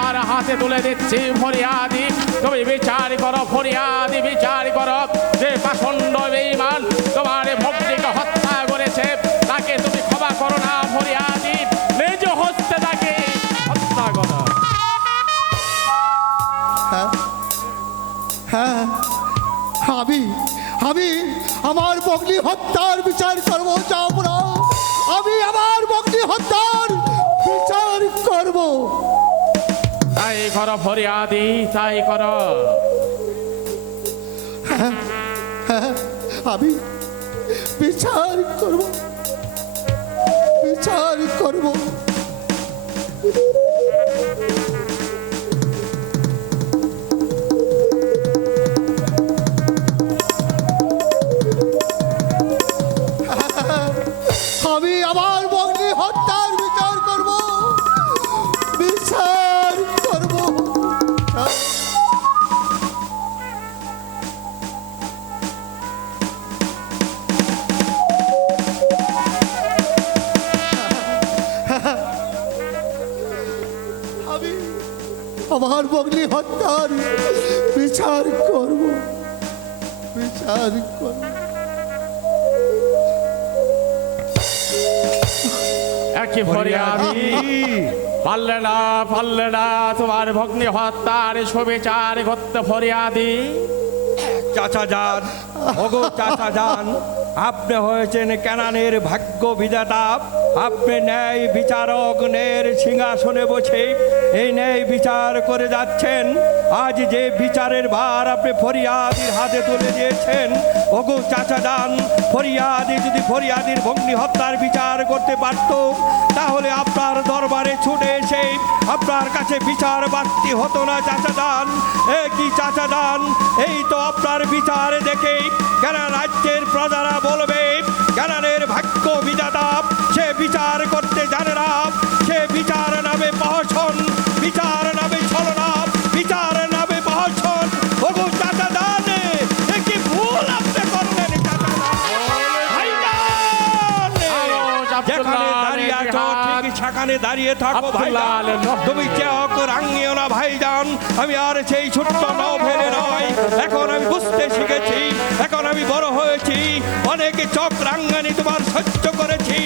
তোমার হাতে তুলে দিচ্ছি ফরিয়াদি। তুমি বিচার করো ফরিয়াদি, বিচার করো। যে পাষণ্ড বেঈমান তোমার ভক্তিকে হত্যা করেছে, তাকে তুমি ক্ষমা করো না ফরিয়াদি। নিজ হস্তে তাকে হত্যা করো। হ্যাঁ হ্যাঁ আমি আমি আমার বগলি হত্যার বিচার করব না আমি আমার বগলি হত্যার বিচার করব। তাই কর ফরিয়াদি তাই করো। আমি বিচার করব বিচার করব। বিচার করব একই ফরিয়াদি পারলে না পারলে না তোমার ভগ্নি হত্যার সুবিচার করতে ফরিয়াদি। চাচা যান ওগো চাচা যান। আপনি হয়েছেন কেনানের ভাগ্য বিধাতা আপনি ন্যায় বিচারক, ন্যায়ের সিংহাসনে বসে এই ন্যায় বিচার করে যাচ্ছেন। আজ যে বিচারের ভার আপনি ফরিয়াদির হাতে তুলে দিয়েছেন, ওগো চাচা যান, ফরিয়াদি যদি ফরিয়াদির ভগ্নি হত্যার বিচার করতে পারত, তাহলে আপনার দরবারে ছুটে এসে আপনার কাছে বিচার বাড়তি হতো না, চাচা যান। এ কি চাচা যান? এই তো আপনার বিচার দেখেই কেন রাজ্যের প্রজারা বলবে জ্ঞানের ভাগ্য বিধাতা সে বিচার করতে জানে না। সে বিচার নামে প্রহসন বিচার নামে ছলনা বিচার নামে প্রহসন ওগো চাচা এ কি ভুল আপনি করলেন যেখানে দাঁড়িয়ে আছো ঠিক সেখানে দাঁড়িয়ে থাকো ভাইজান। তুমি চেক রাঙিও না ভাইজান। আমি আর সেই ছোট্ট নাও ফেলে নয়। এখন আমি বুঝতে শিখেছি এখন আমি বড় হয়েছি। অনেক চক রাঙ্গানি তোমার সহ্য করেছি,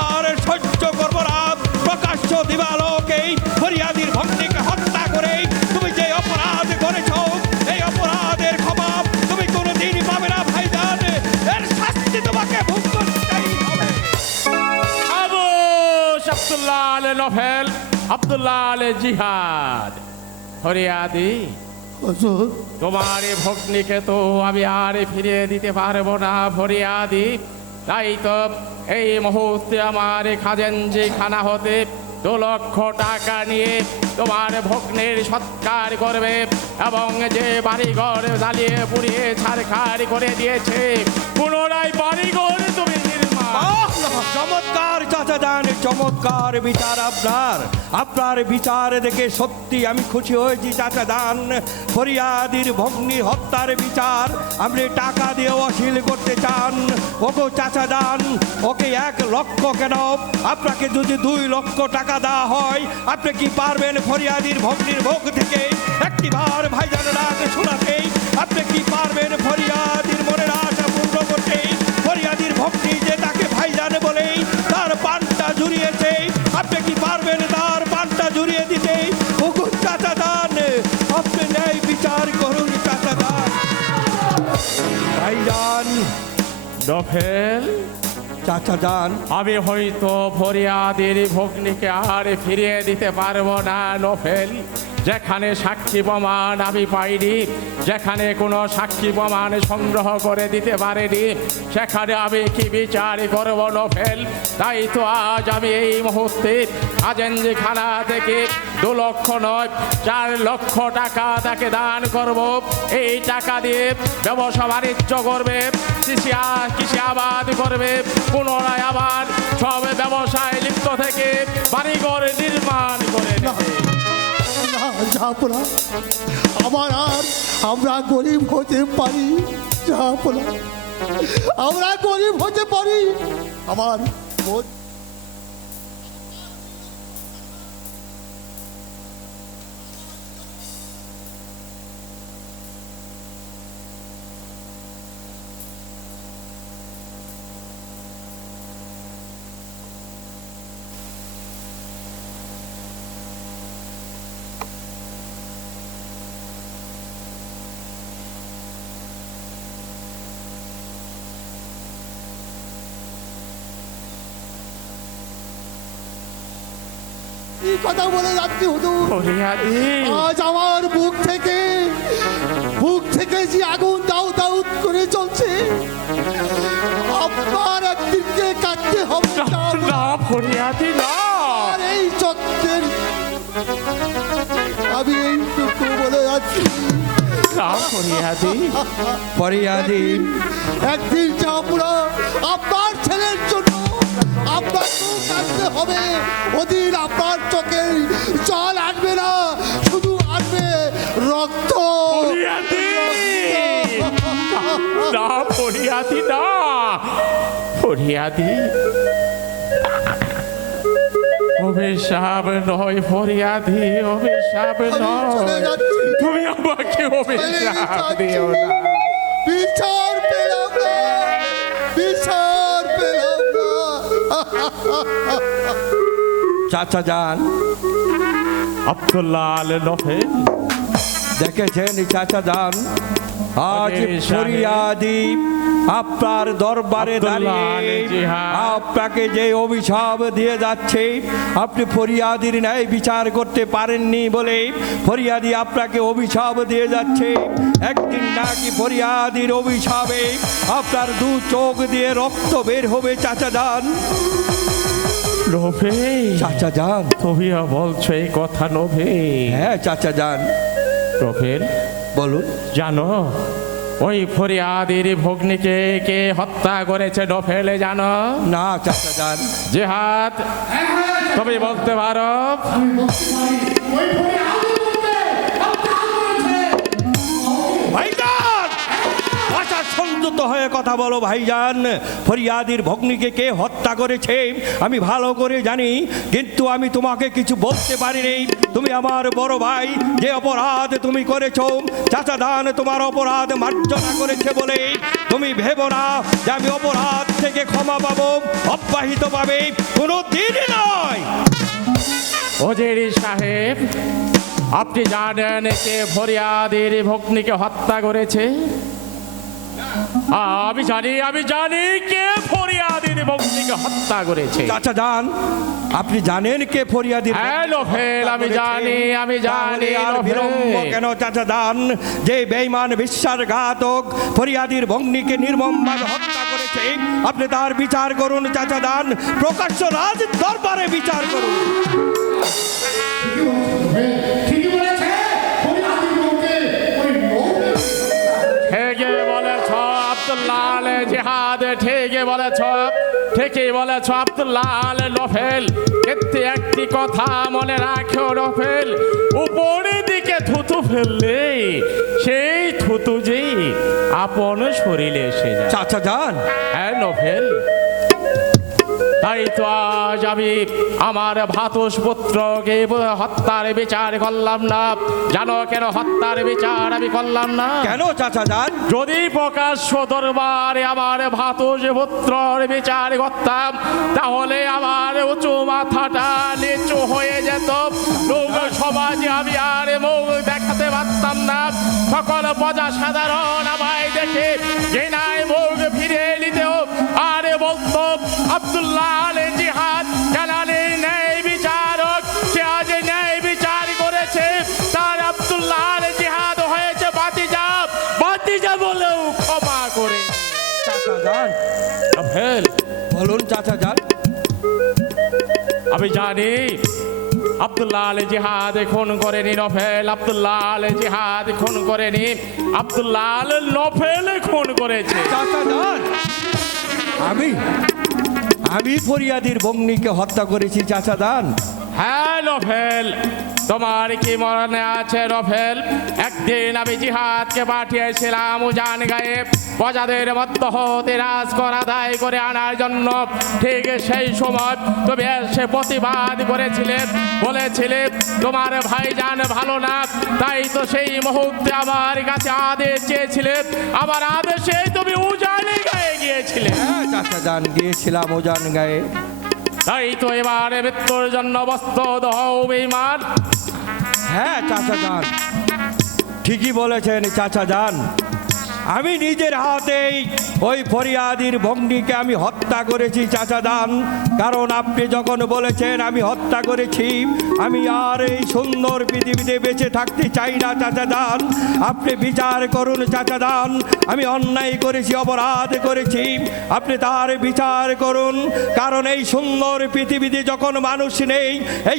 আর সহ্য করব না। প্রকাশ্য দিবালোকেই ফরিয়াদির ভগ্নিকে হত্যা করে তুমি যে অপরাধ করেছ, এই অপরাধের ক্ষমা তুমি কোনোদিন পাবে না, ভাইজান। এর শাস্তি তোমাকে ভোগ করতেই হবে। আবু আলে নফেল আব্দুল্লাহ আলে জিহাদ। ফরিয়াদি তোমার এ ভগ্নিকে তো আমি আর ফিরিয়ে দিতে পারব না, ফরিয়াদি। তাই তো এই মুহূর্তে আমার খাজেনজি খানা হতে দু লক্ষ টাকা নিয়ে তোমার ভগ্নের সৎকার করবে এবং যে বাড়িঘর জ্বালিয়ে পুড়িয়ে ছাড়খাড় করে দিয়েছে, পুনরায় চমৎকার বিচার আপনার। আপনার বিচার দেখে সত্যি আমি খুশি হয়েছি, চাচা দান। ফরিয়াদির ভগ্নি হত্যার বিচার, আপনি টাকা দিয়ে অশীল করতে চান। ওকে চাচা দান, ওকে এক লক্ষ কেন? আপনাকে যদি দুই লক্ষ টাকা দেওয়া হয়, আপনি কি পারবেন ফরিয়াদির ভগ্নির ভোগ থেকে? একটি বার ভাইজান রাগ শোনাতে, আপনি কি পারবেন ফরিয়াদির ভাইজান। নফেল চাচা যান। আমি হয়তো ফরিয়াদের ভগ্নিকে আর ফিরিয়ে দিতে পারব না নফেল যেখানে সাক্ষী প্রমাণ আমি পাইনি যেখানে কোনো সাক্ষী প্রমাণ সংগ্রহ করে দিতে পারেনি, সেখানে আমি কি বিচার করব নফেল তাই তো আজ আমি এই মুহূর্তে আজেঞ্জি খানা থেকে দু লক্ষ নয়, চার লক্ষ টাকা তাকে দান করব। এই টাকা দিয়ে ব্যবসা বাণিজ্য করবে, কৃষি কৃষি আবাদ করবে, পুনরায় আবার সব ব্যবসায় লিপ্ত থেকে বাড়িঘর নির্মাণ যাব আমার আর আমরা গরিব হতে পারি যাব আমরা গরিব হতে পারি আমার বোন কথা বলে যাচ্ছি হুজুর। আজ আমার বুক থেকে বুক থেকে যে আগুন দাউ দাউ করে চলছে আপনার একদিনকে কাটতে হবে না, ফরিয়াদি না এই চক্রের আমি এইটুকু বলে যাচ্ছি। না ফরিয়াদি ফরিয়াদি একদিন চাপুরা আপনার ছেলের জন্য আপনাকেও কাটতে হবে। ওদিন আপনার চোখে জল আসবে না শুধু আসবে রক্ত। না ফরিয়াদি না। ফরিয়াদি। অভিশাপ নয় ফরিয়াদি অভিশাপ নয়। তুমি আমাকে অভিশাপ দিও না। চাচা যান। আব্দুল্লাহ আল নফে দেখেছেন চাচা যান? আজ। ফরিয়াদি আপনার দরবারে দাঁড়িয়ে আপনাকে যে অভিশাপ দিয়ে যাচ্ছে আপনি ফরিয়াদির ন্যায় বিচার করতে পারেননি বলে ফরিয়াদি আপনাকে অভিশাপ দিয়ে যাচ্ছে। একদিন নাকি ফরিয়াদির অভিশাপে আপনার দু চোখ দিয়ে রক্ত বের হবে চাচা যান। নভে চাচা যান। তুমিও বলছো এই কথা নভে হ্যাঁ চাচা যান। নভেল বলুন। জানো ওই ফরিয়াদির ভগ্নিকে কে হত্যা করেছে? ডফেলে জানো? না চাচা যে জেহাদ তুমি বলতে পারো? হয়ে কথা বলো ভাইজান। ফরিয়াদির ভগ্নিকে কে হত্যা করেছে? আমি ভালো করে জানি, কিন্তু আমি তোমাকে কিছু বলতে পারিনি। তুমি আমার বড় ভাই, যে অপরাধ তুমি করেছ, চাচা দান তোমার অপরাধ মার্জনা করেছে বলে। তুমি ভেবো না যে আমি অপরাধ থেকে ক্ষমা পাবো, অব্যাহিত পাবে কোনো দিনই নয় সাহেব, আপনি জানেন কে ফরিয়াদের ভগ্নিকে হত্যা করেছে? আমি জানি আমি জানি কে ফরিয়াদির ভগ্নিকে হত্যা করেছে। চাচা যান আপনি জানেন কে ফরিয়াদির হ্যাঁ, আমি জানি, আমি জানি, আর। বিলম্ব কেন চাচা দান যে বেঈমান বিশ্বাসঘাতক ফরিয়াদির ভগ্নিকে নির্মমভাবে হত্যা করেছে আপনি তার বিচার করুন চাচা দান প্রকাশ্য রাজ দরবারে বিচার করুন। বলেছ আব্দুল্লাহ আলে নফেল। কিন্তু একটি কথা মনে রাখো নফেল উপরের দিকে থুতু ফেললে সেই থুতু যেই আপন শরীরে এসে যায়। চাচা যান। হ্যাঁ নভেল তাই তো আজ আমি আমার ভাতস পুত্রকে হত্যার বিচার করলাম না। জানো কেন হত্যার বিচার আমি করলাম না? কেন চাচা যান? যদি প্রকাশ্য দরবারে আমার ভাতস পুত্রর বিচার করতাম তাহলে আমার উঁচু মাথাটা নিচু হয়ে যেত। সমাজে আমি আর মুখ দেখাতে পারতাম না। সকল প্রজা সাধারণ আমায় দেখে ঘৃণায় চাচা যান আমি জানি আব্দুল্লাহ আলী জিহাদ খুন করেনি নফেল আব্দুল্লাহ আলী জিহাদ খুন করেনি। আব্দুল্লাহ আল নফেল খুন করেছে। চাচা যান আমি আমি ফরিয়াদির ভগ্নিকে হত্যা করেছি চাচা দান। হ্যাঁ নফেল। তোমার কি মনে আছে নফেল একদিন আমি জিহাদকে পাঠিয়েছিলাম উজান গায়ে প্রজাদের মধ্য হতে রাজ করা দায় করে আনার জন্য। ঠিক সেই সময় তুমি এসে প্রতিবাদ করেছিলে। বলেছিলে, তোমার ভাই ভাইজান ভালো না, তাই তো সেই মুহূর্তে আমার কাছে আদেশ চেয়েছিলে। আমার আদেশে তুমি উজানে গায়ে গিয়েছিলে। হ্যাঁ গিয়েছিলাম উজান গায়ে। তাই তো এবারে মৃত্যুর জন্য বস্ত্র দহ হ্যাঁ চাচা যান। ঠিকই বলেছেন চাচা যান। আমি নিজের হাতেই ওই ফরিয়াদির ভগ্নিকে আমি হত্যা করেছি, চাচা দান কারণ আপনি যখন বলেছেন আমি হত্যা করেছি, আমি আর এই সুন্দর পৃথিবীতে বেঁচে থাকতে চাই না, চাচা দান আপনি বিচার করুন, চাচা দান আমি অন্যায় করেছি, অপরাধ করেছি। আপনি তার বিচার করুন, কারণ এই সুন্দর পৃথিবীতে যখন মানুষ নেই, এই